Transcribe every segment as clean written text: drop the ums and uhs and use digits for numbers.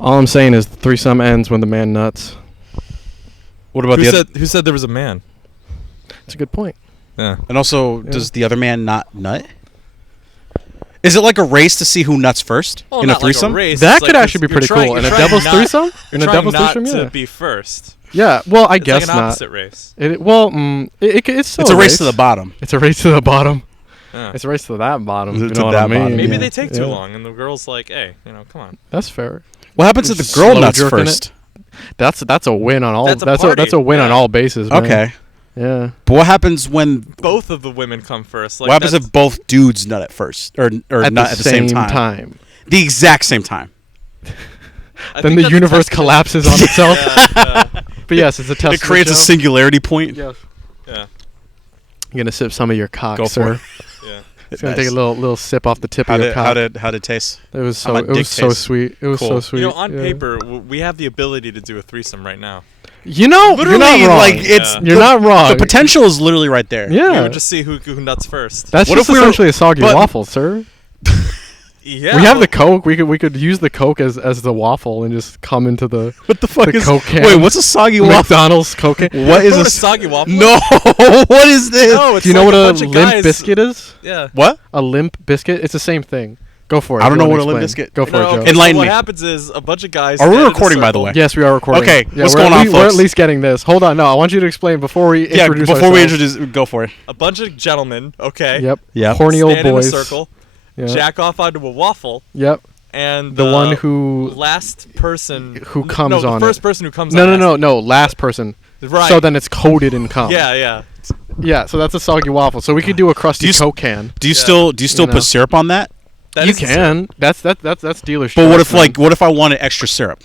All I'm saying is the threesome ends when the man nuts. What about who said there was a man? That's a good point. Yeah. And also, does the other man not nut? Is it like a race to see who nuts first in a threesome? Like a race. That It's could like actually be pretty trying- cool. In you're a trying devil's not- threesome? In a trying devil's not threesome, yeah. to be first. Yeah, well, I It's guess like an not. opposite race. It's still It's a race to the bottom. It's a race to the bottom. Yeah. It's a race to that bottom. To You know what that I mean? bottom, Maybe yeah. they take too long, and the girl's like, "Hey, come on." That's fair. What happens if Just the girl slow nuts jerking it. first? That's a win on all. That's a That's party, a win on yeah. all bases. Man. Okay. Yeah. But what happens when... Both of the women come first. Like, what happens if both dudes nut at first? Or At nut the at the same time? time. The exact same time. I Then think the that's universe tested. collapses on itself. Yeah, But yes, it's a test. It creates a singularity point. Yes. yeah, You're gonna sip some of your cock, Go sir. for it. yeah. It's gonna take a little sip off the tip of your cock. How did it taste? It was how so my it dick was so tastes. sweet. It was Cool. so sweet. On yeah. paper, we have the ability to do a threesome right now. You know, Literally, you're not wrong. like it's Yeah. You're not wrong. the potential is literally right there. Yeah. We would just see who nuts first. That's What just if we were- essentially a soggy but- waffle, sir. Yeah. We have the Coke. We could use the Coke as the waffle and just come into the What the fuck The is? Coke can. Wait, what's a soggy waffle? McDonald's Coke. can. What is What a a soggy waffle? No, what is this? No, it's Do you know like what a bunch of limp guys- biscuit is? Yeah. What? A limp biscuit? It's the same thing. Go for it. I don't if you know wanna what a limp explain. biscuit- Go for No, it, Joe. okay, Enlighten so what me. happens is a bunch of guys. Are we stand in a recording, by the circle. way? Yes, we are recording. Okay, Yeah, what's we're going at on, least, We're at folks? least getting this. Hold on. No, I want you to explain before we Yeah, introduce before we ourselves. introduce, go for it. A bunch of gentlemen. Okay. Yep. Yep. Horny old Stand boys. in a circle, Yep. jack off onto a waffle, Yep. and The one who last person who comes no, on the first it. person who comes No, on. no, no, no. Last person. Right. So then it's coated in cum. Yeah, yeah. Yeah. So that's a soggy waffle. So we could do a crusty Do you s- Coke can. Do you Yeah. still You know. put syrup on that? That You is the can. That's dealer's But what choice, if man. what if I wanted extra syrup?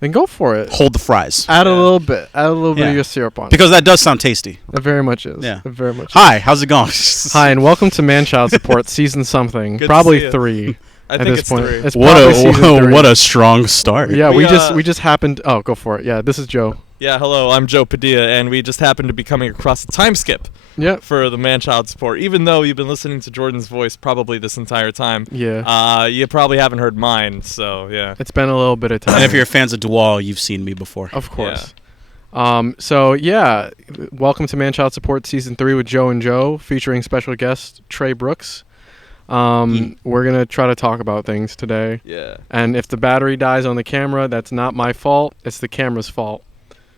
Then go for it. Hold the fries Add a Yeah. little bit. Add a little bit Yeah. of your syrup on. because that does sound tasty. It very much is. Yeah. It very much. Hi, how's it going? Hi, and welcome to Manchild Support Season something. Good to Probably see you. 3 I at think this it's point. 3. It's What probably season 3. what a strong start. Yeah, We, we just happened. Oh, go for it. Yeah, this is Joe. Yeah, hello, I'm Joe Padilla, and we just happened to be coming across a time skip Yep. for the Manchild support. Even though you've been listening to Jordan's voice probably this entire time, Yeah. you probably haven't heard mine, so yeah. It's been a little bit of time. And if you're fans of Dewall, you've seen me before. Of course. So yeah, welcome to Manchild Support Season 3 with Joe and Joe, featuring special guest Trey Brooks. We're gonna try to talk about things today. Yeah. And if the battery dies on the camera, that's not my fault. It's the camera's fault.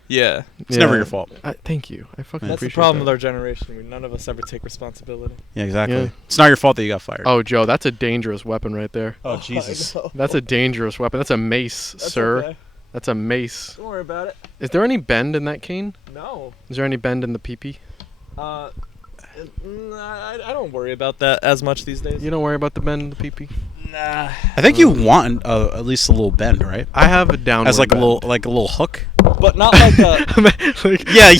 Yeah. It's never your fault. Thank you. I fucking That's the appreciate problem that. with our generation. None of us ever take responsibility. Yeah, exactly. Yeah. It's not your fault that you got fired. Oh, Joe, that's a dangerous weapon right there. Oh, Jesus. That's a dangerous weapon. That's a mace, sir. Okay. That's a mace. Don't worry about it. Is there any bend in that cane? No. Is there any bend in the pee-pee? I don't worry about that as much these days. You don't worry about the bend in the pee-pee? Nah. I think you want at least a little bend, right? I have a downward As like bend. a little hook. But not like a. Like, Yeah.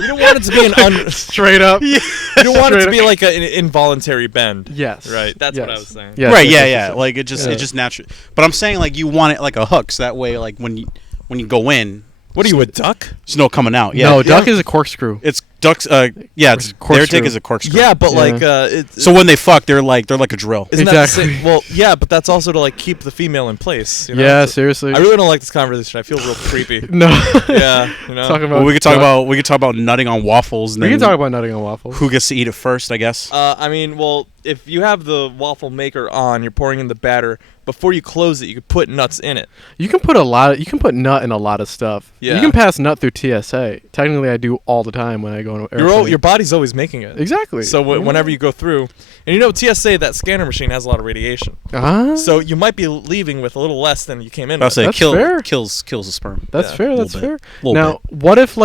You don't want it to be an straight up. You don't want it Straight to be up. like an involuntary bend. Yes. Right. That's what I Yes. was saying. Yes, right. yes, Yeah. yes, Yeah. yes. Like it just Yeah. naturally. But I'm saying like you want it like a hook, so that way like when you go in, What are you, a duck? there's no coming out. Yeah. No, duck is a corkscrew. It's ducks. Yeah. It's Corkscrew. their dick is a corkscrew. Yeah, but Yeah. like, So when they fuck, they're like a drill. isn't that the Exactly. same? Well, yeah, but that's also to like keep the female in place. You know? Yeah, seriously. I really don't like this conversation. I feel real creepy. no. Yeah, you know. Talking about Well, we could talk duck. about nutting on waffles. And We then can talk about nutting on waffles. who gets to eat it first, I guess. I mean, well, if you have the waffle maker on, you're pouring in the batter. Before you close it, you could put nuts in it. You can put you can put nut in a lot of stuff. Yeah. You can pass nut through TSA. Technically, I do all the time when I go on an airplane. Your body's always making it. Exactly. So whenever you go through, and you know TSA, that scanner machine has a lot of radiation. So So you might be leaving with a little less than you came in I'll with. say That's fair. kills the sperm. that's yeah, fair. little That's bit. fair. Little Now, what if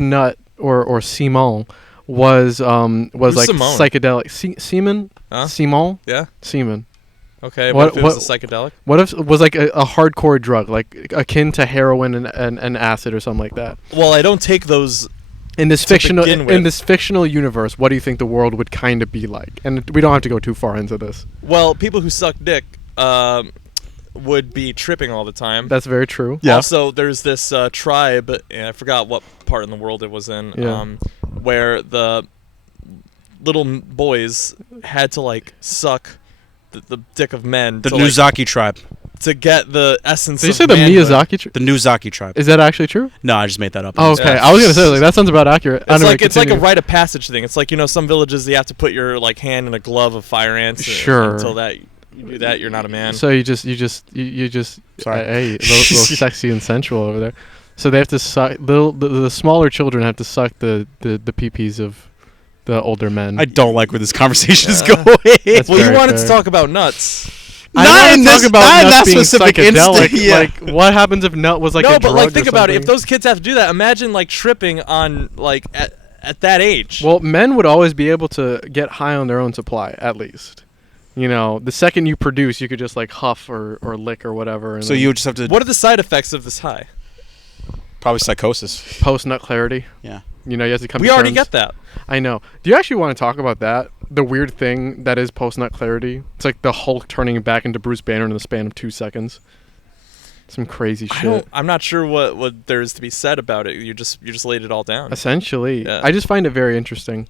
nut or Simon was Who's like Simone? psychedelic semen? Huh? Simon? Yeah. Semen. Okay. What- What if it was a psychedelic? What if it was like a hardcore drug, like akin to heroin and acid or something like that? Well, I don't take those. In this To fictional begin in with. this fictional universe, what do you think the world would kind of be like? And we don't have to go too far into this. Well, people who suck dick would be tripping all the time. That's very true. Yeah. Also, there's this tribe, and I forgot what part in the world it was in, Yeah. where the little boys had to like suck the dick of men. The to, like, Nuzaki tribe. to get the essence. Did you of say the manhood. Miyazaki? The Nuzaki tribe. Is that actually true? No, I just made that up. Oh, okay. I was gonna say like that sounds about accurate. Anyway, It's like a continue. rite of passage thing. It's like some villages you have to put your like hand in a glove of fire ants. Sure. Until that you do that, you're not a man. So you just Sorry. hey, a little sexy and sensual over there. So they have to suck the smaller children have to suck the pee-pees of the older men. I don't like where this conversation is Yeah. going. That's Well, you very wanted fair. to talk about nuts. I Not wanna in talk this- about not in nuts that being specific psychedelic. instant, yeah. Like what happens if nut was like No, a but drug like or think about it. If something? those kids have to do that, imagine like tripping on like at that age. Well, men would always be able to get high on their own supply, at least. You know, the second you produce, you could just like huff or lick or whatever. And So you would just have to What are the side effects of this high? probably psychosis. post nut clarity. Yeah. You know, you have to come. We to already terms. get that. I know. Do you actually want to talk about that? The weird thing that is post nut clarity. It's like the Hulk turning back into Bruce Banner in the span of 2 seconds. Some crazy shit. I'm not sure what there is to be said about it. You just laid it all down. Essentially, Yeah. I just find it very interesting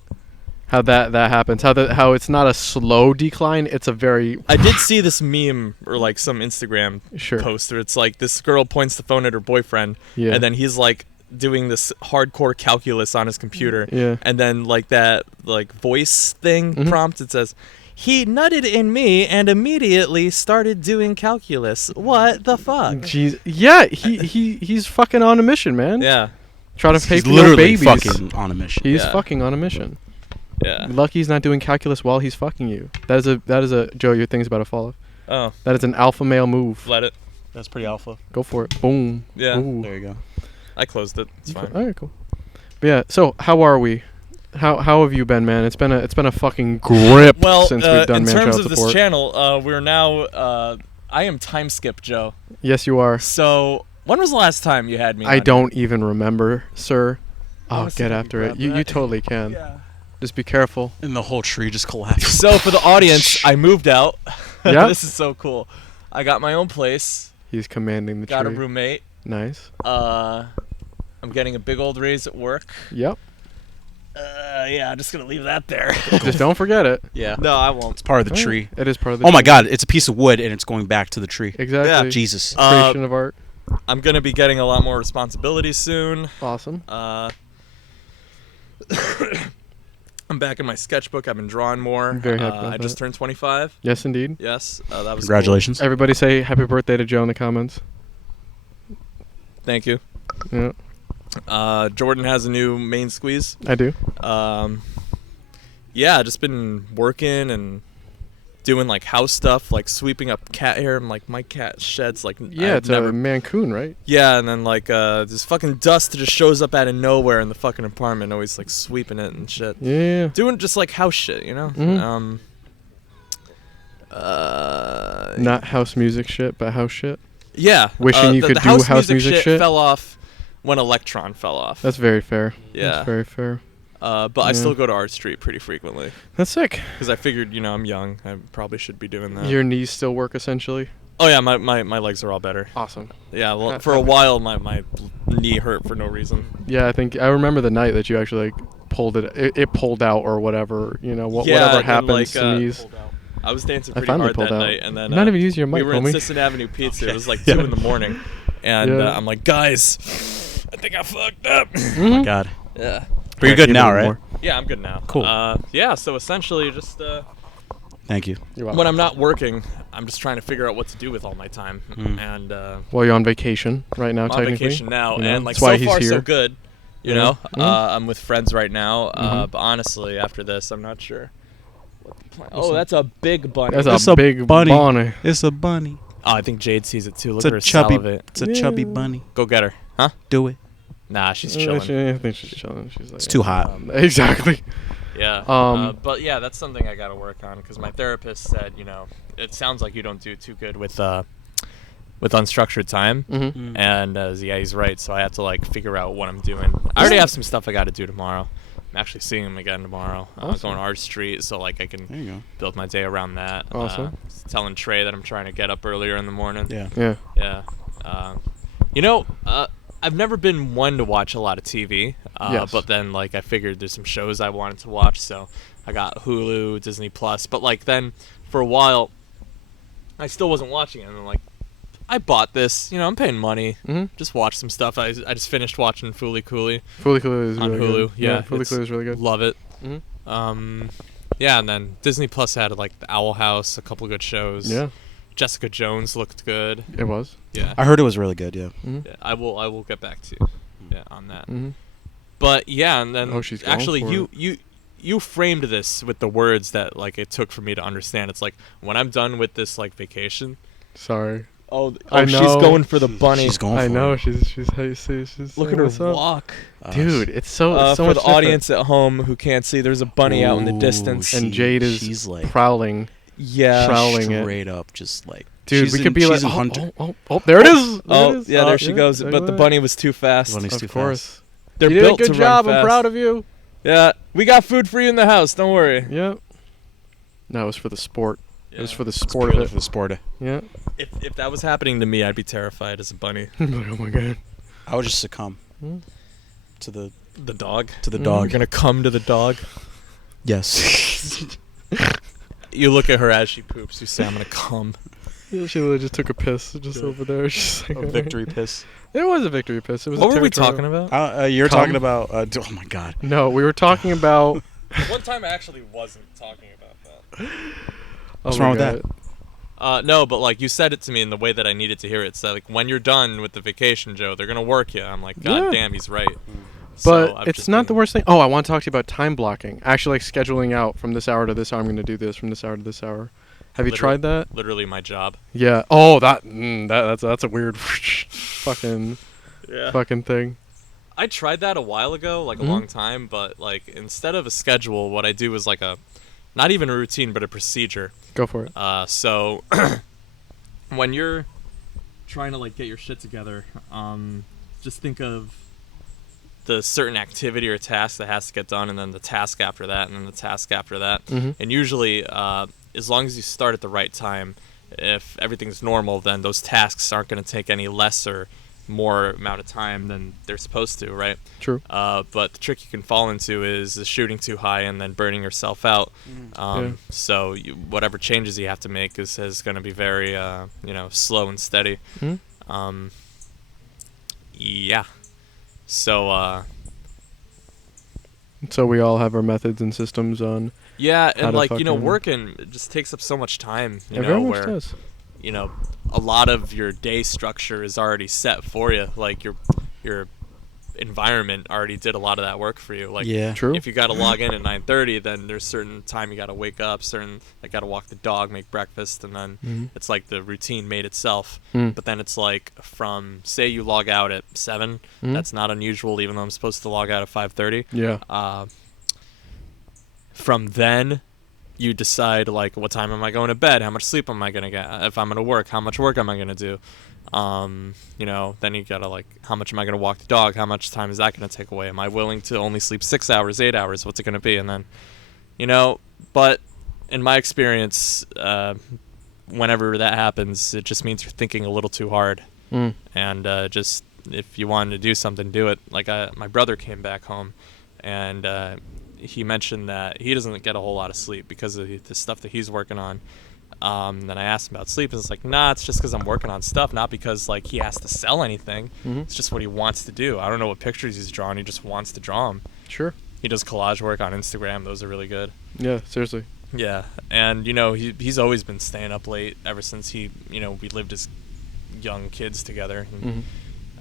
how that happens. How it's not a slow decline. It's a very I did see this meme or like some Instagram sure. post where it's like this girl points the phone at her boyfriend, Yeah. and then he's like doing this hardcore calculus on his computer, Yeah. and then like that like voice thing Mhm. prompt, it says, "He nutted in me and immediately started doing calculus. What the fuck?" Jeez. Yeah. He's fucking on a mission, man. Yeah, Trying to pay He's for no literally babies. fucking on a mission. He's Yeah. fucking on a mission. yeah. Lucky he's not doing calculus while he's fucking you. That is a Joe. Your thing's about to fall off. Oh, That is an alpha male move. let it. That's pretty alpha. Go for it. Boom. Yeah. Ooh. There you go. I closed it. It's fine. All right, cool. But yeah. So how are we? How have you been, man? It's been a fucking grip Well, since we've done in man terms child of support. this channel, we're now. I am time skip Joe. Yes, you are. So when was the last time you had me? I on don't even remember, sir. I Oh, wanna see if get I after can it. grab You that. totally can. here? Yeah. Just be careful. And the whole tree just collapsed. So for the audience, I moved out. Yeah. This is so cool. I got my own place. He's commanding the Got a tree. roommate. Nice. I'm getting a big old raise at work. Yep. Yeah, I'm just gonna leave that there. Just don't forget it. Yeah. No, I won't. It's part of the Alright. tree. It is part of the Oh my tree. god, it's a piece of wood and it's going back to the tree. Exactly. Yeah. Jesus. Creation of art. I'm gonna be getting a lot more responsibility soon. Awesome. I'm back in my sketchbook. I've been drawing more. I'm very happy about I just that. turned 25. Yes, indeed. Yes, that was Congratulations. Everybody say happy birthday to Joe in the comments. cool. Thank you. Yeah, Jordan has a new main squeeze. I do. Yeah, just been working and doing like house stuff, like sweeping up cat hair. And like my cat sheds like Yeah, I've it's a Mancoon, right? Yeah, and then like this fucking dust just shows up out of nowhere in the fucking apartment. Always like sweeping it and shit. Yeah. Doing just like house shit, you know. Mhm. Not house music shit, but house shit. Yeah. Wishing you the could do house music shit? fell off when Electron fell off. That's very fair. Yeah. That's very fair. But I yeah. still go to Art Street pretty frequently That's sick. because I figured, I'm young. I probably should be doing that. Your knees still work essentially. Oh yeah, my legs are all better. Awesome. Yeah, well, for a while my knee hurt for no reason. Yeah, I remember the night that you actually like pulled it pulled out or whatever. You know, whatever and, happens like, to knees. I was dancing I pretty finally hard that pulled out. night, and then You're not even using your mic, we were in homie. Sisson Avenue Pizza. It was like Yeah. 2 in the morning, and Yeah. I'm like, guys, I think I fucked up. Oh my god. Yeah. But you're good now, right? Yeah, I'm good now. Cool. Yeah, so essentially just Thank you. You're welcome. when I'm not working, I'm just trying to figure out what to do with all my time. Mm. And Well, you're on vacation right now, I'm on technically. vacation now, you know, and like that's why so he's far here. so good. You Yeah. know, Mhm. I'm with friends right now, Mhm. but honestly, after this, I'm not sure. What the plan? Oh, that's a big bunny. That's It's a a big bunny. bunny. It's a bunny. Oh, I think Jade sees it too. Look It's at her a chubby. salivate. It's a Yeah. chubby bunny. Go get her. Huh? Do it. Nah, she's I chilling. think she's chilling. She's like, It's too hot. Exactly. Yeah. But yeah, that's something I got to work on because my therapist said, it sounds like you don't do too good with unstructured time. Mm-hmm. And yeah, he's right. So I have to like figure out what I'm doing. I already have some stuff I got to do tomorrow. I'm actually seeing him again tomorrow. I'm Awesome. going to Art Street, so like I There can you go. build my day around that. Awesome. Telling Trey that I'm trying to get up earlier in the morning. Yeah. Yeah. Yeah. I've never been one to watch a lot of TV. Yes. But then like I figured there's some shows I wanted to watch, so I got Hulu, Disney Plus. But like then for a while, I still wasn't watching it, and then like I bought this. You know, I'm paying money. Mm-hmm. Just watch some stuff. I just finished watching Fooly Cooley Fooly Cooley is on really Hulu. good. Yeah, Fooly Cooley is really good. Love it. Mm-hmm. Yeah, and then Disney Plus had like The Owl House, a couple good shows. Yeah, Jessica Jones looked good. it was. Yeah. I heard it was really good. Yeah. Mm-hmm. Yeah, I will get back to you. Yeah, on that. Mm-hmm. But yeah, and then She's going actually for you framed this with the words that like it took for me to understand. It's like when I'm done with this like vacation. Sorry. I know. She's going for the bunny. She's going for I know it. she's Look at her walk. Dude, it's so for much the different. audience at home who can't see, there's a bunny out in the distance. And Jade is she's like prowling. Yeah. Prowling it. straight up, just like. Dude, she's we in- could be she's like, in Hunter. there it is. Yeah, there she goes. But the bunny was too fast. Bunny's too Of course. They're You did a built good to job. run I'm fast. proud of you. Yeah, we got food for you in the house. Don't worry. Yep. No, it was for the sport. It was Yeah. for the It's sport of purely it. for the sport. Yeah. If that was happening to me, I'd be terrified as a bunny. Oh my god. I would just succumb Hmm. to the The dog. Mm. You're dog. gonna come to the dog. Yes. You look at her as she poops. You say, "I'm gonna come." Yeah, she literally just took a piss just over there. She's like, A victory piss. It was a victory piss. It was. What a were we territorial- talking about? You're Cum? talking about. Oh my god. No, we were talking about. One time I actually wasn't talking about that. What's my wrong with God. that? No, but like you said it to me in the way that I needed to hear it. So like when you're done with the vacation, Joe, they're gonna work you. I'm like, God Yeah. damn, he's right. But So I've it's just not been- the worst thing. Oh, I want to talk to you about time blocking. Actually, like scheduling out from this hour to this hour. I'm going to do this from this hour to this hour. Have you tried that? Literally my job. Yeah. Oh, that's a weird fucking thing. I tried that a while ago, like a long time, but like instead of a schedule, what I do is like a, not even a routine, but a procedure. Go for it. So when you're trying to like get your shit together, just think of the certain activity or task that has to get done, and then the task after that, and then the task after that. Mhm. And usually, as long as you start at the right time, if everything's normal, then those tasks aren't going to take any less or more amount of time than they're supposed to, right? True. But the trick you can fall into is shooting too high and then burning yourself out. Yeah. So whatever changes you have to make is going to be very, slow and steady. Mhm. Yeah. So, So we all have our methods and systems on. yeah, How and to like, fucking- working it just takes up so much time, It very much where, does. a lot of your day structure is already set for you. Like your environment already did a lot of that work for you. Like, Yeah. True. if you got to log in at 9:30, then there's certain time you got to wake up, I got to walk the dog, make breakfast, and then Mhm. it's like the routine made itself. Mm. But then it's like from, say you log out at 7, Mhm. that's not unusual even though I'm supposed to log out at 5:30. Yeah. From then you decide like what time am I going to bed, how much sleep am I going to get, if I'm going to work, how much work am I going to do. Then you gotta like, how much am I gonna walk the dog? How much time is that gonna take away? Am I willing to only sleep 6 hours, 8 hours? What's it gonna be? And then, but in my experience, whenever that happens, it just means you're thinking a little too hard. Mm. And just if you wanted to do something, do it. Like my brother came back home, and he mentioned that he doesn't get a whole lot of sleep because of the stuff that he's working on. Then I asked him about sleep, and it's like, nah, it's just because I'm working on stuff, not because like he has to sell anything. Mhm. It's just what he wants to do. I don't know what pictures he's drawing. He just wants to draw them. Sure. He does collage work on Instagram. Those are really good. Yeah. Seriously. Yeah, and he's always been staying up late ever since we lived as young kids together. And,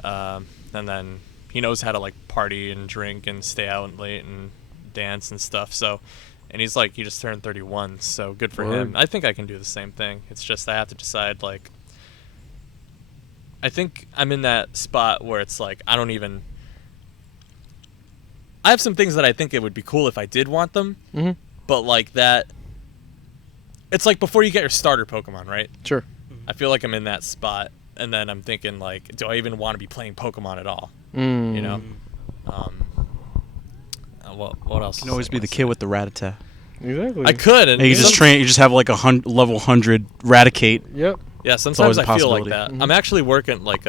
Mhm. and then he knows how to like party and drink and stay out late and dance and stuff. So. And he's like, he just turned 31, so good for him. Word. I think I can do the same thing. It's just I have to decide, like, I think I'm in that spot where it's like, I have some things that I think it would be cool if I did want them, Mhm. but like that, it's like before you get your starter Pokemon, right? Sure. I feel like I'm in that spot, and then I'm thinking, like, do I even want to be playing Pokemon at all? Mm. You know? What else? You can always be the kid with the Rattata. Exactly. I could, and And you just train. You just have like a level 100 Raticate. Yep. yeah, always sometimes a I feel like possibility. that. Mhm. I'm actually working, like,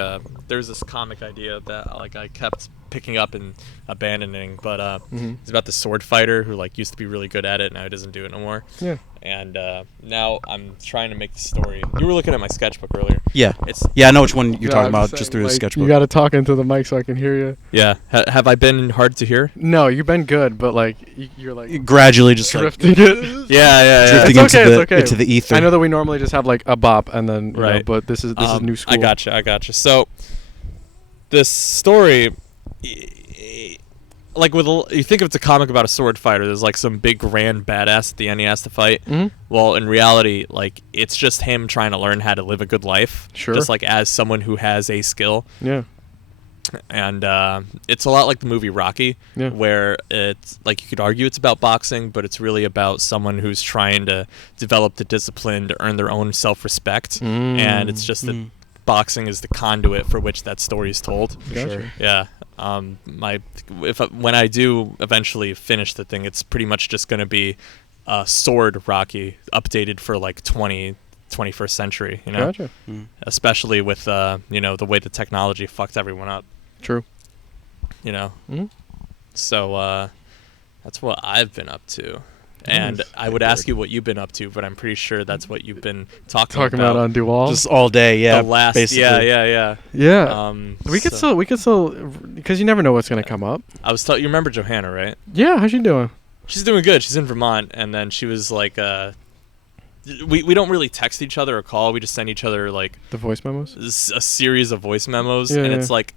there's this comic idea that, like, I kept picking up and abandoning. But Mm-hmm. it's about the sword fighter who like used to be really good at it. Now he doesn't do it no more. Yeah. And now I'm trying to make the story. You were looking at my sketchbook earlier. Yeah. It's Yeah, I know which one you're Yeah, talking I'm about saying, just through the like, sketchbook. You got to talk into the mic so I can hear you. yeah. Have I been hard to hear? No, you've been good, but like you're like Gradually just like drifting it. Yeah. drifting It's okay, into it's okay. into the ether. I know that we normally just have like a bop and then you know, Right. but this is new school. I gotcha. So this story, like you think if it's a comic about a sword fighter, there's like some big grand badass at the end he has to fight. Mm-hmm. Well, in reality, like it's just him trying to learn how to live a good life. Sure. Just like as someone who has a skill. Yeah. And it's a lot like the movie Rocky, Yeah. where it's like you could argue it's about boxing, but it's really about someone who's trying to develop the discipline to earn their own self-respect. And it's just that boxing is the conduit for which that story is told. Gotcha. Sure. Yeah. When I do eventually finish the thing, it's pretty much just going to be Sword Rocky updated for like 21st century, you know? Gotcha. Especially with, you know, the way the technology fucked everyone up, True. you know? Mm-hmm. So that's what I've been up to. And Nice. I would ask you what you've been up to, but I'm pretty sure that's what you've been talking Talking about on Duval. just all day, yeah. the last, basically. yeah. Yeah. We could so still, because you never know what's gonna come up. I was you remember Johanna, right? Yeah, how's she doing? She's doing good. She's in Vermont, and then she was like, we don't really text each other or call. We just send each other like The voice memos. a series of voice memos, Yeah, and yeah. it's like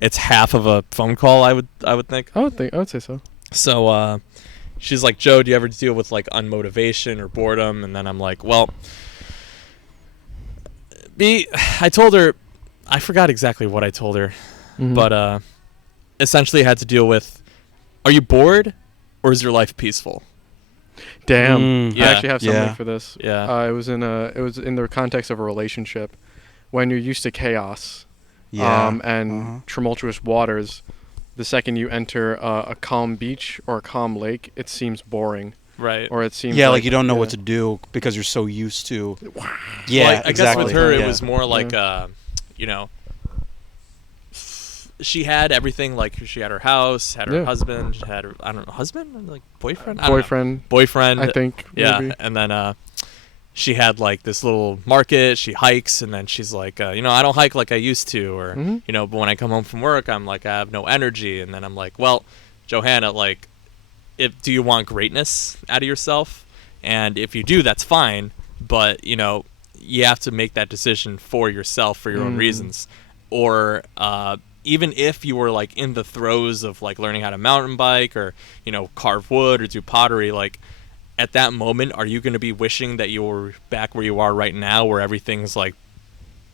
it's half of a phone call. I would think. I would say so. So she's like, Joe, do you ever deal with like unmotivation or boredom? And then I'm like, well, I told her, I forgot exactly what I told her, Mhm. but essentially I had to deal with, are you bored or is your life peaceful? Damn. Mm. I Yeah. actually have something Yeah. for this. Yeah. It was in the context of a relationship when you're used to chaos. Yeah. And tumultuous waters. The second you enter a calm beach or a calm lake, it seems boring, Right. or it seems Yeah, like you don't know yeah. what to do because you're so used to. Yeah, Well, I exactly. guess with her, yeah. it was more like, you know, she had everything. Like she had her house, had her Yeah. husband, had her husband, like boyfriend, I don't know. boyfriend. I boyfriend. think. Yeah, Maybe. and then she had like this little market. She hikes, and then she's like, you know, I don't hike like I used to, or Mhm. you know, but when I come home from work, I'm like, I have no energy, and then I'm like, well, Johanna, like, do you want greatness out of yourself? And if you do, that's fine, but you know, you have to make that decision for yourself for your own reasons, or even if you were like in the throes of like learning how to mountain bike or you know carve wood or do pottery, like at that moment, are you going to be wishing that you were back where you are right now, where everything's like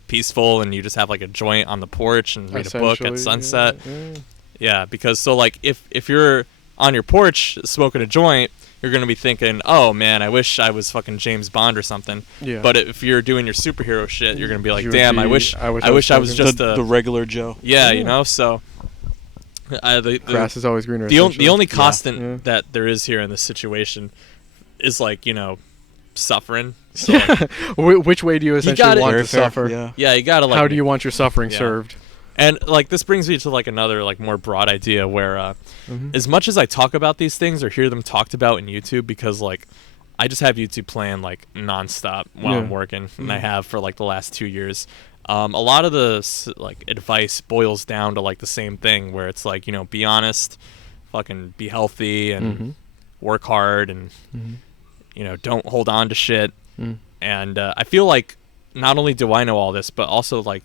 peaceful and you just have like a joint on the porch and read a book at Essentially, sunset? yeah. Yeah, because so like if you're on your porch smoking a joint, you're going to be thinking, oh man, I wish I was fucking James Bond or something. Yeah. But if you're doing your superhero shit, you're going to be like, You would damn, I be- wish I wish I I wish was I was fucking- just the regular Joe. yeah, Yeah. you know, so the Grass is always greener. the essentially. only constant Yeah. that there is here in this situation is like, you know, suffering. So like, Which way do you essentially gotta- want Very to fair, suffer? Yeah. yeah, you got to like How do you want your suffering Yeah. served? And like this brings me to like another like more broad idea where Mhm. as much as I talk about these things or hear them talked about in YouTube, because like I just have YouTube playing like nonstop while I'm Yeah. working, and I have for like the last 2 years. A lot of the like advice boils down to like the same thing, where it's like, you know, be honest, fucking be healthy, and Mhm. work hard, and Mhm. you know, don't hold on to shit. Mm. And I feel like not only do I know all this, but also like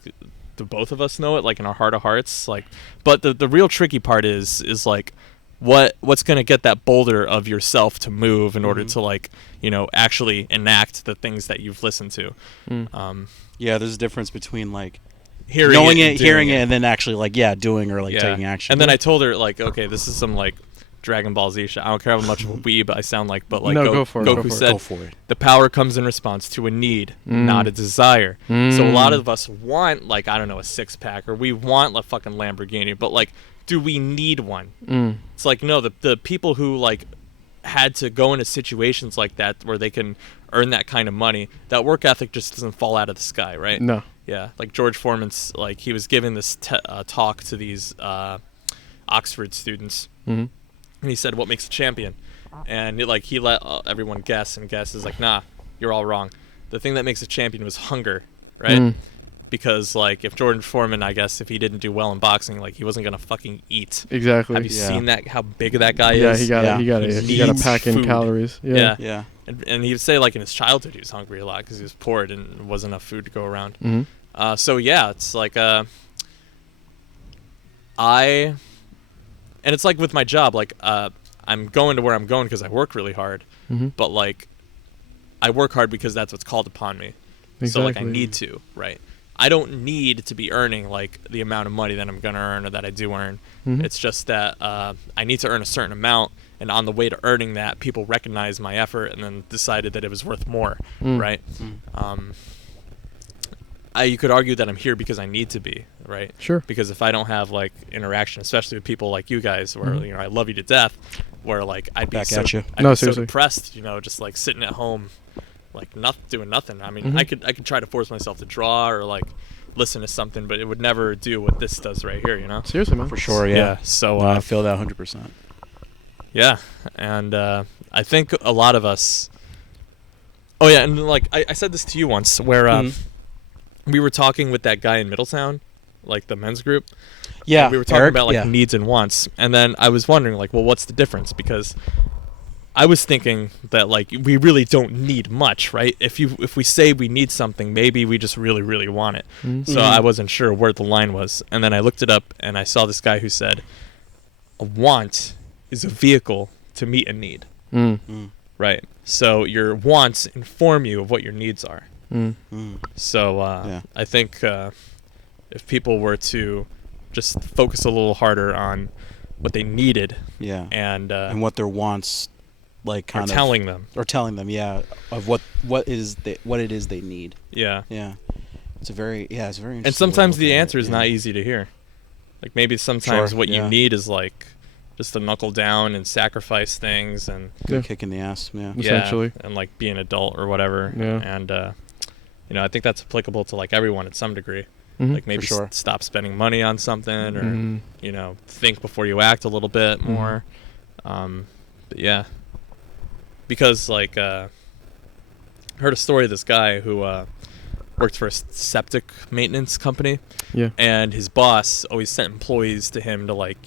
the both of us know it, like in our heart of hearts. Like, but the real tricky part is like what's gonna get that boulder of yourself to move in order to like, you know, actually enact the things that you've listened to. Mm. Yeah, there's a difference between like Hearing knowing and it, hearing doing it, and then actually like doing or like Yeah. taking action. And then I told her like, okay, this is some like Dragon Ball Z shit. I don't care how much of a weeb I sound like, but like No, go for it, Goku go for it. said, Go for it. the power comes in response to a need, not a desire. So a lot of us want like, I don't know, a six pack, or we want a fucking Lamborghini, but like, do we need one? Mm. It's like, no, the people who like had to go into situations like that where they can earn that kind of money, that work ethic just doesn't fall out of the sky, right? No. Yeah, like George Foreman's, like he was giving this talk to these Oxford students, Mm-hmm. and he said, "What makes a champion?" And he let everyone guess, and guess is like, "Nah, you're all wrong. The thing that makes a champion was hunger, right?" Mm. Because like if Jordan Foreman, I guess if he didn't do well in boxing, like he wasn't gonna fucking eat. Exactly. Have you seen that? How big that guy Yeah, is? he got Yeah. He got He got to needs pack in food. calories. Yeah. Yeah. And he would say like in his childhood he was hungry a lot because he was poor and wasn't enough food to go around. Mm-hmm. So yeah, it's like and it's like with my job, like I'm going to where I'm going because I work really hard, Mm-hmm. but like I work hard because that's what's called upon me. Exactly. So like I need to, right? I don't need to be earning like the amount of money that I'm gonna earn or that I do earn. Mhm. It's just that I need to earn a certain amount, and on the way to earning that, people recognized my effort and then decided that it was worth more, Mm. right? You could argue that I'm here because I need to be, right? Sure. Because if I don't have like interaction, especially with people like you guys, where Mhm. I love you to death, where like I'd be Back so, at you. I'd No, be so seriously. depressed, just like sitting at home, like doing nothing. I mean, Mhm. I could try to force myself to draw or like listen to something, but it would never do what this does right here, Seriously, man. For sure, yeah. So No, I feel that 100%. yeah, and I think a lot of us. Oh yeah, and like I said this to you once, where Mhm. we were talking with that guy in Middletown, like the men's group. Yeah. And we were talking Eric? about like Yeah. needs and wants, and then I was wondering like, well, what's the difference? Because I was thinking that like we really don't need much, right? If we say we need something, maybe we just really really want it. Mhm. So I wasn't sure where the line was, and then I looked it up and I saw this guy who said, a want is a vehicle to meet a need, Mm. Mm. right? So your wants inform you of what your needs are. Mm. Mm. So Yeah. I think if people were to just focus a little harder on what they needed Yeah. and what their wants, like, or kind of telling them, or telling them, yeah, of what it is they need. yeah. Yeah. It's very interesting. And way to sometimes look the at it, answer is yeah. not easy to hear. Like maybe sometimes Sure, what you yeah. need is like just to knuckle down and sacrifice things and Yeah. Kick in the ass, yeah. Essentially. and like be an adult or whatever. Yeah. And I think that's applicable to like everyone at some degree. Mhm. Like maybe sure. stop spending money on something or Mhm. think before you act a little bit Mhm. more. But yeah, because like I heard a story of this guy who worked for a septic maintenance company, Yeah. and his boss always sent employees to him to like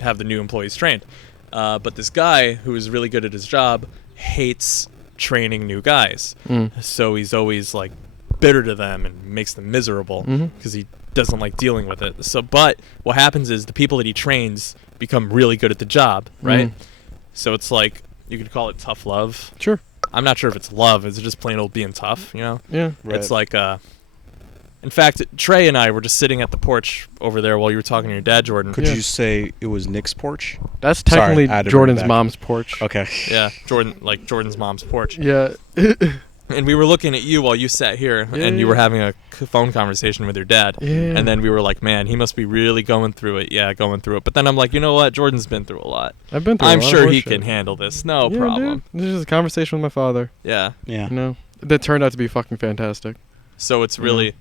have the new employees trained. But this guy who is really good at his job hates training new guys, Mm. so he's always like bitter to them and makes them miserable Mhm. because he doesn't like dealing with it. So, but what happens is the people that he trains become really good at the job, right? Mm. So it's like you could call it tough love. Sure. I'm not sure if it's love. It's just plain old being tough, Yeah. Right. It's like in fact, Trey and I were just sitting at the porch over there while you were talking to your dad, Jordan. Could Yeah. you say it was Nick's porch? That's Sorry, technically I had to bring it Jordan's back. mom's porch. Okay. Yeah, Jordan's mom's porch. Yeah. And we were looking at you while you sat here, Yeah, and you yeah. were having a phone conversation with your dad. Yeah. And then we were like, man, he must be really going through it. Yeah, going through it. But then I'm like, you know what? Jordan's been through a lot. I've been through. I'm a lot sure of he horseshit. can handle this. No Yeah, problem. Dude. This is a conversation with my father. Yeah. Yeah. That turned out to be fucking fantastic. So it's really,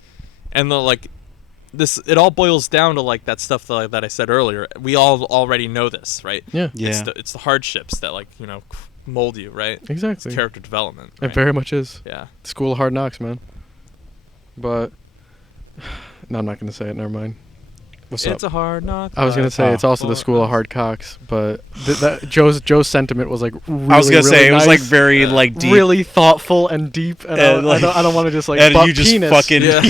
and it all boils down to like that stuff that I said earlier. We all already know this, right? Yeah. Yeah. It's the hardships that mold you, right? Exactly. It's character development. It Right? very much is. Yeah. School of Hard Knocks, man. But no, I'm not gonna say it. Never mind. What's It's up? a hard knock. I was gonna say Oh. it's also the School of Hard Cocks, but Joe's sentiment was like really, I was gonna say really it was nice, like very like deep. really thoughtful and deep, and And, I don't want to just like and butt you just penis. fucking. Yeah.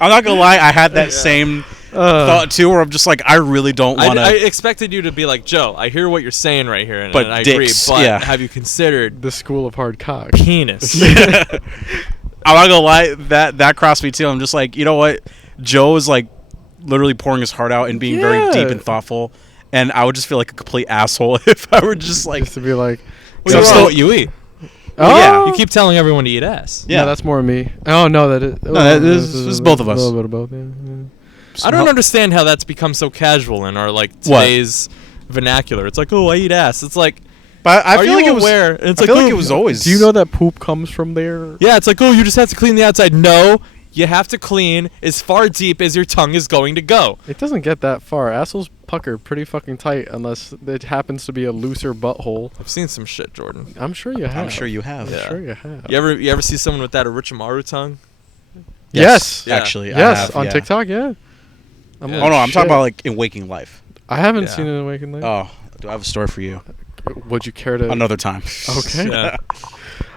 I'm not gonna lie. I had that same thought too, where I'm just like, I really don't want I to. expected you to be like, Joe, I hear what you're saying right here, and, But and I dicks, agree, but yeah. have you considered The School of Hard Cocks. penis? I'm not gonna lie. That crossed me too. I'm just like, you know what? Joe is like literally pouring his heart out and being very Yeah. deep and thoughtful, and I would just feel like a complete asshole if I were just like. Just to be like, Well, So you I'm are still- what you eat. oh, yeah. You keep telling everyone to eat ass. yeah, that's more me. Oh no, that is. this is both of us. A little bit of both. Yeah. I don't understand how that's become so casual in our today's vernacular. It's like, oh, I eat ass. It's like, But I are feel you like it was. aware? It's I like, feel oh, like it was always. Do you know that poop comes from there? Yeah, it's like, oh, you just have to clean the outside. No, you have to clean as far deep as your tongue is going to go. It doesn't get that far. Assholes pucker pretty fucking tight unless it happens to be a looser butthole. I've seen some shit, Jordan. I'm sure you have. I'm sure you have. Yeah. I'm sure you have. You ever see someone with that Orochimaru tongue? Yes. Yeah. Actually, I Yes, have, on yeah. TikTok, yeah. Yeah. Oh no, I'm talking about like in waking life. I haven't Yeah. seen it in Waking Life. Oh, do I have a story for you? Would you care to? Another time. Okay. Yeah.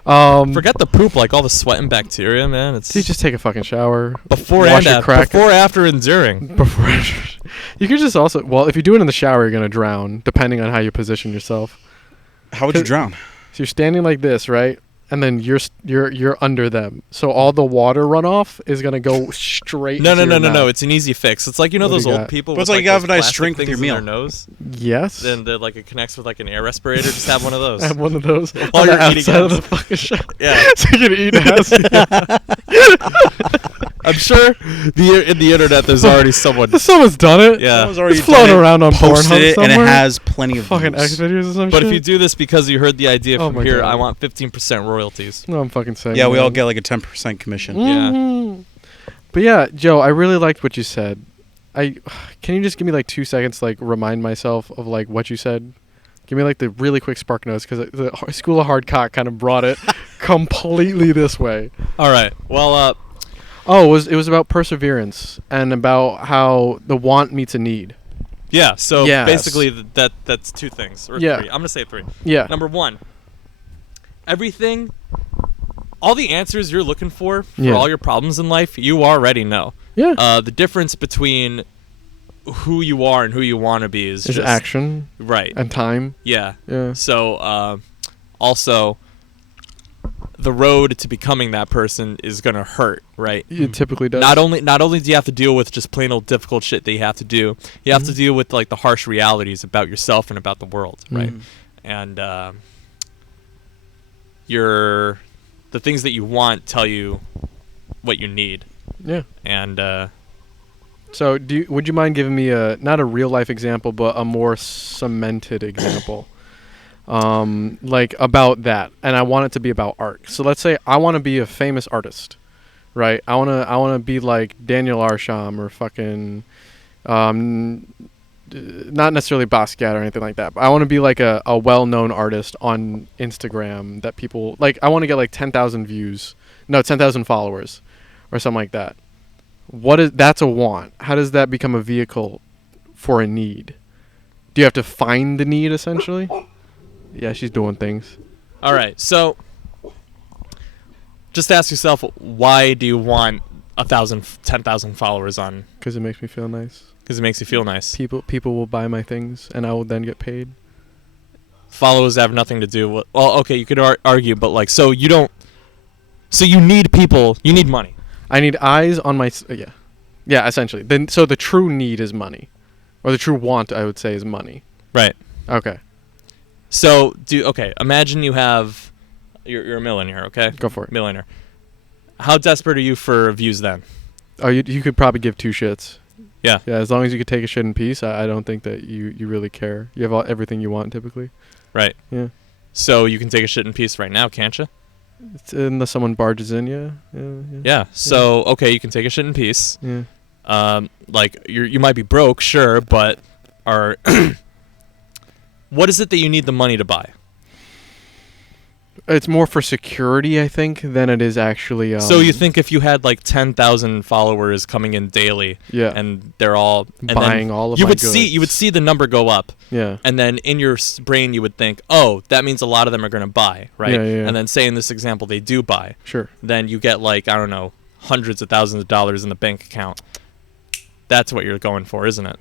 Forget Forget the poop, like all the sweat and bacteria, man. It's You just take a fucking shower. before wash and your after. crack. Before, after, and during. Before. You could just also. Well, if you do it in the shower, you're gonna drown, depending on how you position yourself. How would you drown? So you're standing like this, right? And then you're under them. So all the water runoff is gonna go straight. No, into no, your no, no, no. mouth. It's an easy fix. It's like, you know, What do those you old got? people But with it's like you have those a nice plastic drink with things your in meal. their nose. Yes. Then it connects with like an air respirator. Just have one of those. I have one of those While on you're the eating outside of it. the fucking shower. Yeah. So you can eat ass. I'm sure in the internet there's already someone. Someone's done it. Yeah. Someone's already It's floating done it, around on posted Pornhub it, and it somewhere. has plenty of Fucking X views. videos or some But shit. if you do this because you heard the idea Oh from my here, God. I want 15% royalties. No, I'm fucking saying. Yeah, we man. all get like a 10% commission. Yeah. Mhm. But yeah, Joe, I really liked what you said. Can you just give me like 2 seconds to like remind myself of like what you said? Give me like the really quick spark notes because the School of Hard Cock kind of brought it completely this way. All right. Well, Oh, it was about perseverance and about how the want meets a need. yeah. So Yes. basically, that's two things or Yeah. three. I'm gonna say three. Yeah. Number one, everything, all the answers you're looking for Yeah. all your problems in life, you already know. Yeah. The difference between who you are and who you want to be is There's just action right. and time. Yeah. Yeah. So, also, the road to becoming that person is gonna hurt, right? It typically does. Not only do you have to deal with just plain old difficult shit that you have to do, you have to deal with like the harsh realities about yourself and about the world, right? Mhm. And the things that you want tell you what you need, Yeah. and So, would you mind giving me not a real life example, but a more cemented example, like about that? And I want it to be about art. So let's say I want to be a famous artist, right? I wanna be like Daniel Arsham or fucking, not necessarily Basquiat or anything like that. But I want to be like a well-known artist on Instagram that people like. I want to get like 10,000 views, no, 10,000 followers, or something like that. That's a want. How does that become a vehicle for a need? Do you have to find the need essentially? Yeah, she's doing things. all right. So, just ask yourself, why do you want 10,000 followers on? Because it makes me feel nice. Because it makes you feel nice. People will buy my things, and I will then get paid. Followers have nothing to do with. Well, okay, you could argue, but like, so you don't. So you need people. You need money. I need eyes on my. Yeah, essentially. Then, so the true need is money, or the true want, I would say, is money. Right. Okay, So imagine you have. You're a millionaire. Okay. go for it. Millionaire. How desperate are you for views then? Oh, you could probably give two shits. Yeah. Yeah, as long as you could take a shit in peace, I don't think that you really care. You have everything you want typically. Right. Yeah. So you can take a shit in peace right now, can't you? Unless someone barges in, yeah. Yeah. So okay, you can take a shit in peace. Yeah. Like you might be broke, sure, but what is it that you need the money to buy? It's more for security, I think, than it is actually. So you think if you had like 10,000 followers coming in daily, Yeah. and they're all and Buying then all of you my would see goods. the number go up, Yeah. and then in your brain you would think, oh, that means a lot of them are going to buy, right? Yeah. And then say in this example they do buy, Sure. then you get like, I don't know, hundreds of thousands of dollars in the bank account. That's what you're going for, isn't it?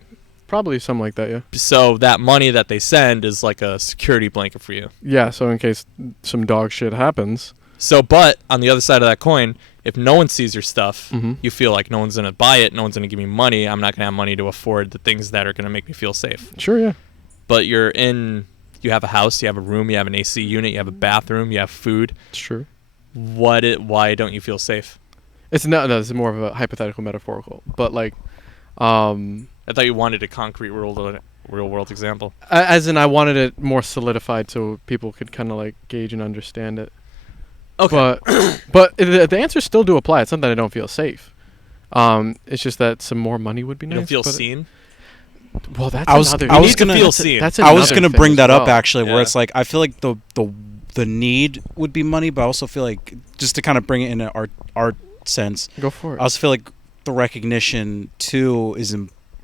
Probably something like that, yeah. So that money that they send is like a security blanket for you. Yeah, so in case some dog shit happens. So, but on the other side of that coin, if no one sees your stuff, Mhm. you feel like no one's going to buy it, no one's going to give me money, I'm not going to have money to afford the things that are going to make me feel safe. Sure, yeah. But you have a house, you have a room, you have an AC unit, you have a bathroom, you have food. It's true. Why don't you feel safe? It's not. No, this is more of a hypothetical, metaphorical. But like, I thought you wanted a concrete real world example. as in, I wanted it more solidified so people could kind of like gauge and understand it. Okay. But the answers still do apply. It's not that I don't feel safe. It's just that some more money would be You nice. don't feel but seen. Well, that's I was- another. I You was need to gonna- feel that's a- seen. That's I was another gonna thing bring as that up well. actually, where Yeah. it's like I feel like the need would be money, but I also feel like just to kind of bring it in an art sense, Go for it. I also feel like the recognition too is.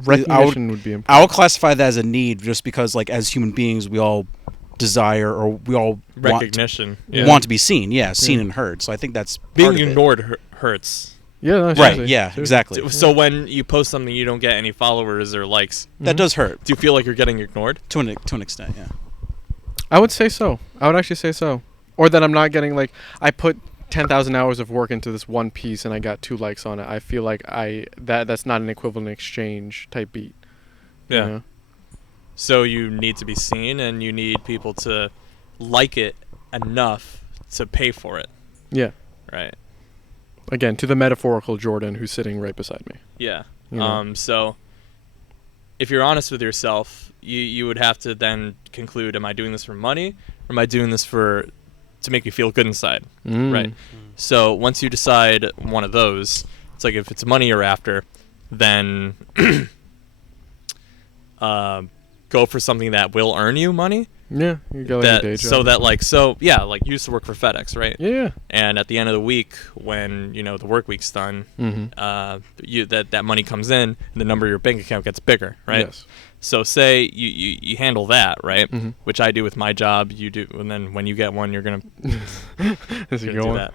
Recognition would be I important. would classify that as a need, just because like as human beings, we all desire or we all Recognition. want to be seen. Yeah, seen Yeah. and heard. So I think that's Being part of it. ignored hurts. Yeah, no, Right. seriously. Yeah. Seriously. Exactly. So when you post something, you don't get any followers or likes. That Mhm. does hurt Do you feel like you're getting ignored? to an extent. Yeah. I would say so. I would actually say so. Or that I'm not getting like I put 10,000 hours of work into this one piece and I got 2 likes on it. I feel like that's not an equivalent exchange type beat. you Yeah. know? So you need to be seen, and you need people to like it enough to pay for it, Yeah. right? Again, to the metaphorical Jordan who's sitting right beside me. Yeah. You know? So if you're honest with yourself, you would have to then conclude: am I doing this for money, or am I doing this to make me feel good inside? Mm. Right. So once you decide one of those, it's like if it's money you're after, then go for something that will earn you money. Yeah, you got like a day job. So that like you used to work for FedEx, right? Yeah. And at the end of the week, when the work week's done, Mm-hmm. that money comes in, and the number of your bank account gets bigger, right? Yes. So say you handle that, right? Mhm. Which I do with my job. You do, and then when you get one, you're gonna, Is it do going? that.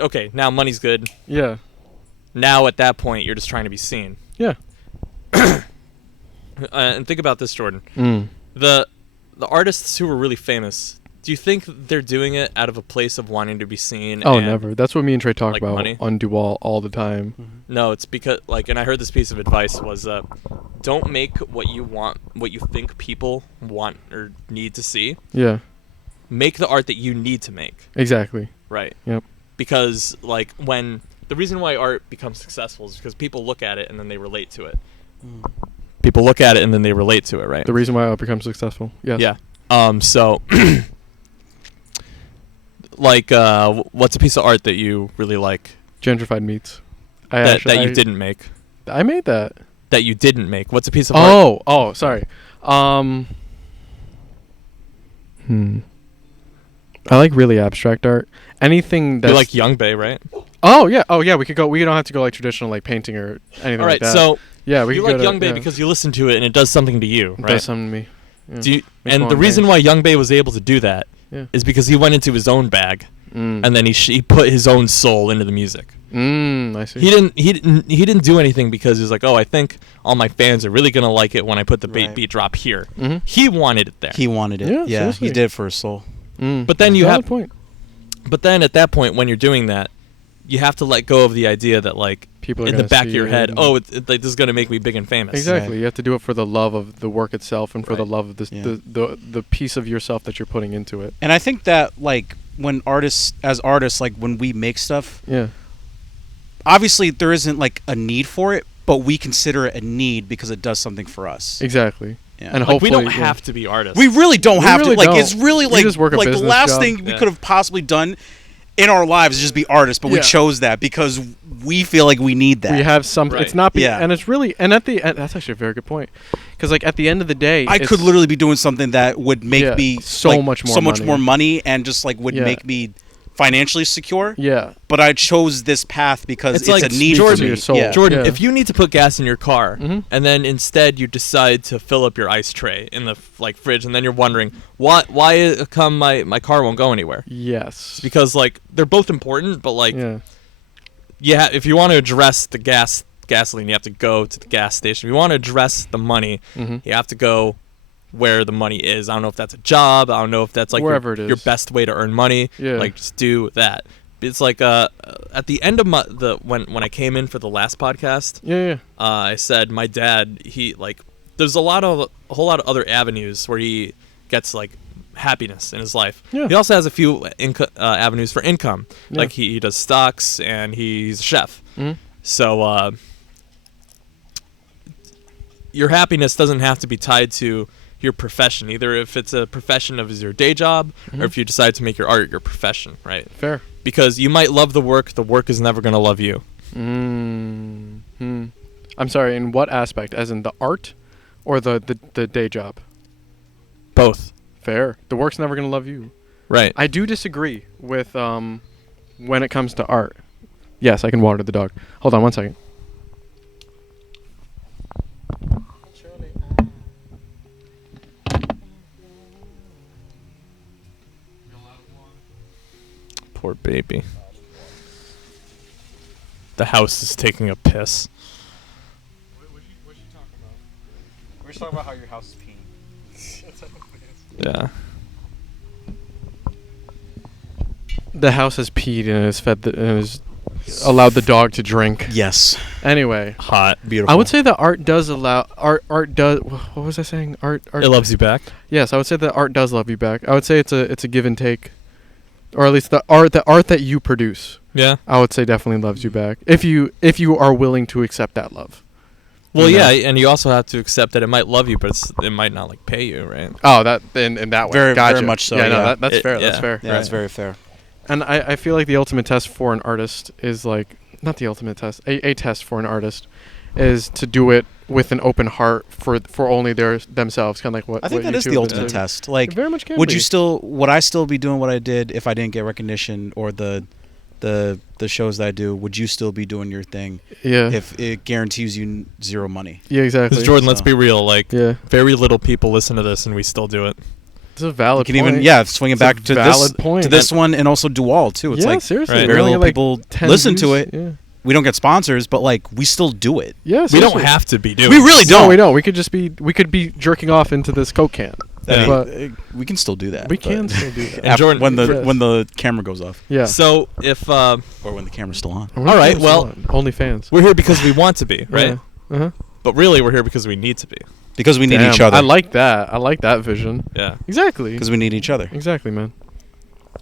Okay, now money's good. Yeah. Now at that point, you're just trying to be seen. Yeah. And think about this, Jordan. Mm. The artists who are really famous, do you think they're doing it out of a place of wanting to be seen? Oh, and- never. That's what me and Trey talk like about money? on Dual all the time. No, it's because and I heard this piece of advice was don't make what you think people want or need to see. Yeah. Make the art that you need to make. Exactly. Right. Yep. Because when the reason why art becomes successful is because people look at it and then they relate to it. People look at it and then they relate to it, right? The reason why it becomes successful. Yes. Yeah. So what's a piece of art that you really like Gentrified meats. that you didn't make? I made that. That you didn't make. What's a piece of art? Oh, sorry. I like really abstract art. Anything that's You like Young Bay, right? Oh yeah. We could go. We don't have to go like traditional like painting or anything All right. like that. So yeah, we you could like go Young to, Bay yeah. because you listen to it and it does something to you, It right? does something to me. Yeah. Do you, Makes and me the wanna reason dance. why Young Bay was able to do that Yeah. is because he went into his own bag Mm. and then he put his own soul into the music. I see. He didn't do anything because he was like, oh, I think all my fans are really gonna like it when I put the Right. beat drop here. Mhm. He wanted it there. He wanted it. Yeah, Yeah, seriously. he did for his soul. But then you Valid have- point. But then at that point, when you're doing that, you have to let go of the idea that like People are in the gonna back of see your it head, and- oh, like this is gonna make me big and famous. Exactly. Right. You have to do it for the love of the work itself and for the Right. love of this, Yeah. the piece of yourself that you're putting into it. And I think that like when artists, like when we make stuff, Yeah. obviously there isn't like a need for it, but we consider it a need because it does something for us. Exactly. Yeah. And Like we hopefully don't yeah. have to be artists. We really don't We have really to. Like don't. it's really We like just work a the business last job. thing we Yeah. could have possibly done in our lives is just be artists, but we Yeah. chose that because we feel like we need that. We have something. Right. It's not. Yeah. And it's really. And at the end, that's actually a very good point. Because like at the end of the day, I it's- could literally be doing something that would make Yeah, me so like, much more so much money. more money and just like would Yeah. make me financially secure. Yeah. But I chose this path because it's, like a need Jordan, for me. your soul. Yeah. Jordan, Yeah. if you need to put gas in your car Mhm. and then instead you decide to fill up your ice tray in the fridge and then you're wondering why come my car won't go anywhere? Yes. Because like they're both important, but like Yeah. if you want to address the gasoline, you have to go to the gas station. If you want to address the money, Mhm. you have to go where the money is. I don't know if that's a job. I don't know if that's like Wherever it your is. best way to earn money. Yeah. Like just do that. It's like at the end of when I came in for the last podcast, Yeah. I said my dad, there's a whole lot of other avenues where he gets like happiness in his life. Yeah. He also has a few avenues for income. Yeah. Like he does stocks and he's a chef. Mhm. So your happiness doesn't have to be tied to your profession, either if it's a profession of your day job or if you decide to make your art your profession, right? Fair. Because you might love the work is never going to love you. I'm sorry, in what aspect? As in the art or the day job? Both. Fair. The work's never going to love you. Right. I do disagree with when it comes to art. Yes, I can water the dog. Hold on one second. Poor baby. The house is taking a piss. What you talking about? We're just talking about how your house is peeing. Yeah. The house has peed and has fed and has allowed the dog to drink. Yes. Anyway, Hot. Beautiful. I would say that art does allow art does. What was I saying? Art. It loves you back. Yes, I would say that art does love you back. I would say it's a give and take, or at least the art that you produce. Yeah. I would say definitely loves you back if you are willing to accept that love. Well, You know? yeah, and you also have to accept that it might love you, but it might not like pay you, right? Oh, that in that way. Very, Gotcha. very much so, Yeah, no, yeah. that's fair. That's Yeah. fair. Yeah, that's very fair. And I feel like the ultimate test for an artist is like not the ultimate test. A test for an artist is to do it with an open heart for only themselves. Kind of like what I think what that is YouTube the ultimate doing. test. It Like, very much can would be. I still be doing what I did if I didn't get recognition or the shows that I do? Would you still be doing your thing Yeah. if it guarantees you zero money? Yeah, exactly. Because Jordan, let's So- be real. Like, Yeah. very little people listen to this, and we still do it. It's a valid You can point. even swing it It's a back to valid point. this one and also Dual too. It's yeah, like seriously. right. we very only little get, people 10 listen to views. it. Yeah. We don't get sponsors, but like we still do it. Yeah, We seriously. don't have to be doing We really this. don't. No, we don't. We could be jerking off into this Coke can. Yeah. But We can still do that. we but can still do that. And Jordan- when Yes. the camera goes off Yeah. So, if or when the camera's still on. All right, well- OnlyFans. we're here because we want to be, right? Yeah. Uh-huh. But really, we're here because we need to be. Because we need Damn, each other. I like that. I like that vision. Yeah. Exactly. Because we need each other. Exactly, man.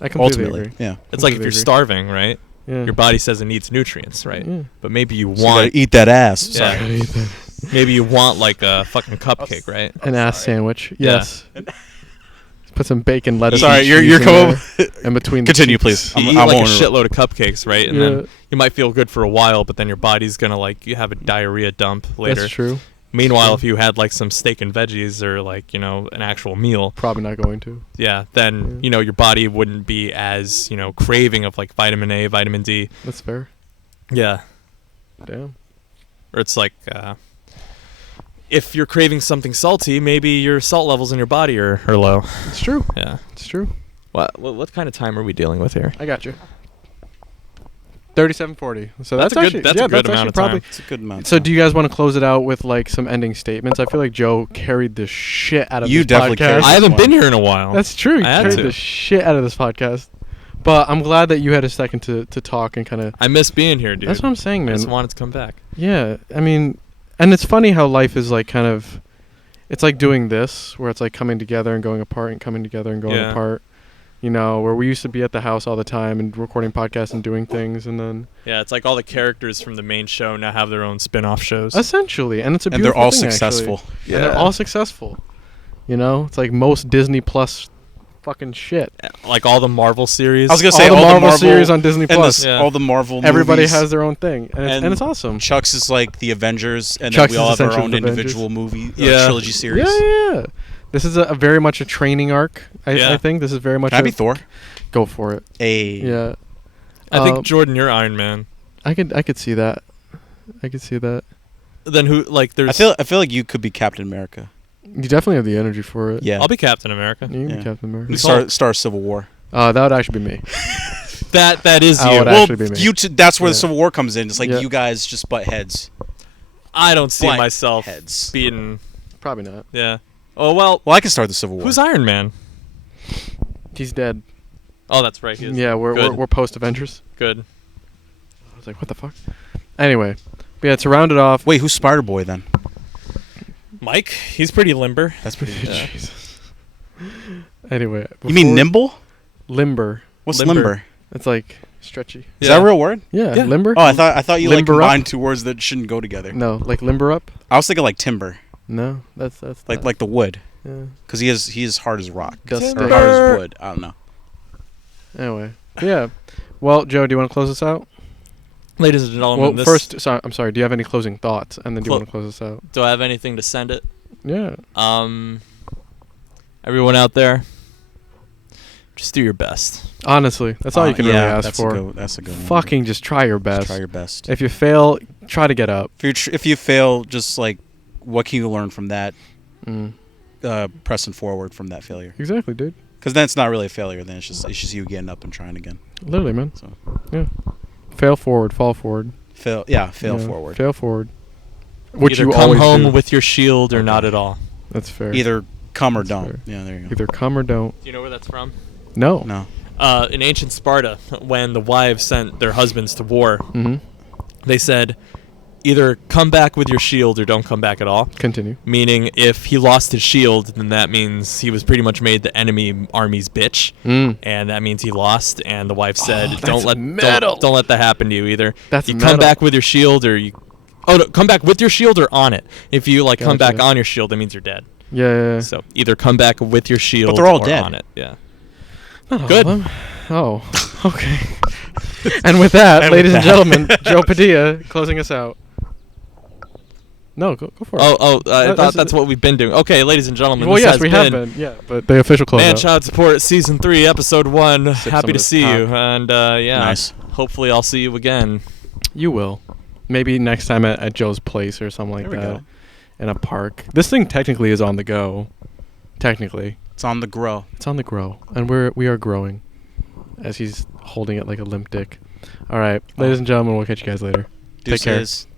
I completely Ultimately, agree. yeah. It's like if you're Completely agree. starving, right? Yeah. Your body says it needs nutrients, right? Yeah. But maybe you So you gotta want, eat that ass. Yeah. Sorry. maybe you want like a fucking cupcake, right? An ass sandwich. Yeah. Yes. Put some bacon, lettuce. Sorry, and you're cheese in coming. there in between. Continue, the cheeks. please. You I'm- eat I like a won't- shitload of cupcakes, right? And Yeah. then you might feel good for a while, but then your body's gonna like you have a diarrhea dump later. That's true. Meanwhile, true. if you had like some steak and veggies or like an actual meal, Probably not going to. yeah, then Yeah. your body wouldn't be as craving of like vitamin A, vitamin D. That's fair. Yeah, Damn. or it's like if you're craving something salty, maybe your salt levels in your body are low. It's true. Yeah. It's true. What kind of time are we dealing with here? I got you. 37:40. So that's a good- actually that's a yeah, good that's amount actually of probably. time. It's a good amount. So do you guys want to close it out with like some ending statements? I feel like Joe carried the shit out of You this definitely podcast. carried I haven't one. been here in a while. That's true. You I had carried to. the shit out of this podcast. But I'm glad that you had a second to talk and kind of. I miss being here, dude. That's what I'm saying, I man. just wanted to come back. Yeah, I mean, and it's funny how life is like kind of. It's like doing this, where it's like coming together and going apart and coming together and going Yeah. apart. Where we used to be at the house all the time and recording podcasts and doing things, and then Yeah, it's like all the characters from the main show now have their own spin-off shows. essentially, and it's a and beautiful they're all thing, actually. successful. And they're all successful. It's like most Disney Plus fucking shit. Like all the Marvel series. I was gonna All say the all Marvel the Marvel series on Disney and Plus. Yeah. all the Marvel. Everybody movies. has their own thing, and And it's awesome. Chuck's is like the Avengers, and Chuck's then we all is have our essentially own the Avengers. individual movie Yeah. trilogy series. Yeah. This is a very much a training arc. I Yeah. think this is very much. Can I be Thor? Go for it. Yeah. I think Um, Jordan, you're Iron Man. I could see that. I could see that. Then who? Like, there's. I feel like you could be Captain America. You definitely have the energy for it. Yeah. I'll be Captain America. You can be Yeah. Captain America. You Star Civil War. That would actually be me. That is I you. would Well, actually be me. that's where the Yeah. Civil War comes in. It's like Yeah. you guys just butt heads. I don't see Butt myself heads. being. Probably not. Yeah. Oh well. Well, I can start the Civil War. Who's Iron Man? He's dead. Oh, that's right. He is. Yeah, we're Good. we're post Avengers. Good. I was like, what the fuck? Anyway, but yeah, to round it off. Wait, who's Spider Boy then? Mike, he's pretty limber. That's pretty. Yeah. Jesus. Anyway, You mean before- nimble? Limber? What's Limber. limber? It's like stretchy. Is that a real word? Yeah, Yeah. limber. Oh, I thought you like Limber up? combined two words that shouldn't go together. No, like limber up. I was thinking like timber, No, that's like the wood. Yeah. Because he is hard as rock. Dust Or it. hard as wood. I don't know. Anyway, yeah. Well, Joe, do you want to close this out? Ladies and gentlemen, Well, first, I'm sorry. Do you have any closing thoughts? And then do you want to close this out? do I have anything to send it? Yeah. Everyone out there, just do your best. Honestly, that's all you can really ask that's for. That's a good one. Fucking just try your best. Just try your best. If you fail, try to get up. If you fail, just like, what can you learn from that? Mm. Pressing forward from that failure. Exactly, dude. Because then it's not really a failure. Then it's just you getting up and trying again. Literally, man. So Yeah. Fail forward, fall forward. fail forward. Fail forward. Which Either you come always home do. with your shield or not at all. That's fair. Either come or That's don't. fair. Yeah, there you go. Either come or don't. Do you know where that's from? No. No. In ancient Sparta, when the wives sent their husbands to war, Mm-hmm. they said, either come back with your shield or don't come back at all. Continue. Meaning, if he lost his shield, then that means he was pretty much made the enemy army's bitch, Mm. and that means he lost. And the wife said, that's "Don't let metal. don't let that happen to you either. That's you metal. come back with your shield, or you no, come back with your shield or on it. If you come back Gotcha. on your shield, that means you're dead. Yeah. So either come back with your shield, But they're all or dead. on it. Yeah. Not all Good. of them. Oh. Okay. And with that, And ladies with and that. gentlemen, Joe Padilla closing us out. No, go for it. I thought this that's is- what we've been doing. Okay, ladies and gentlemen. Well, this yes, has we have been. Yeah, but the official close. Manchild Support Season 3, Episode 1. Sip some Happy of to this see you. cock. And, yeah. Nice. Hopefully I'll see you again. You will. Maybe next time at Joe's place or something like There we that. go. In a park. This thing technically is on the go. Technically. It's on the grow. It's on the grow. And we are growing. As he's holding it like a limp dick. Alright. Ladies and gentlemen, we'll catch you guys later. Take care. Deuces.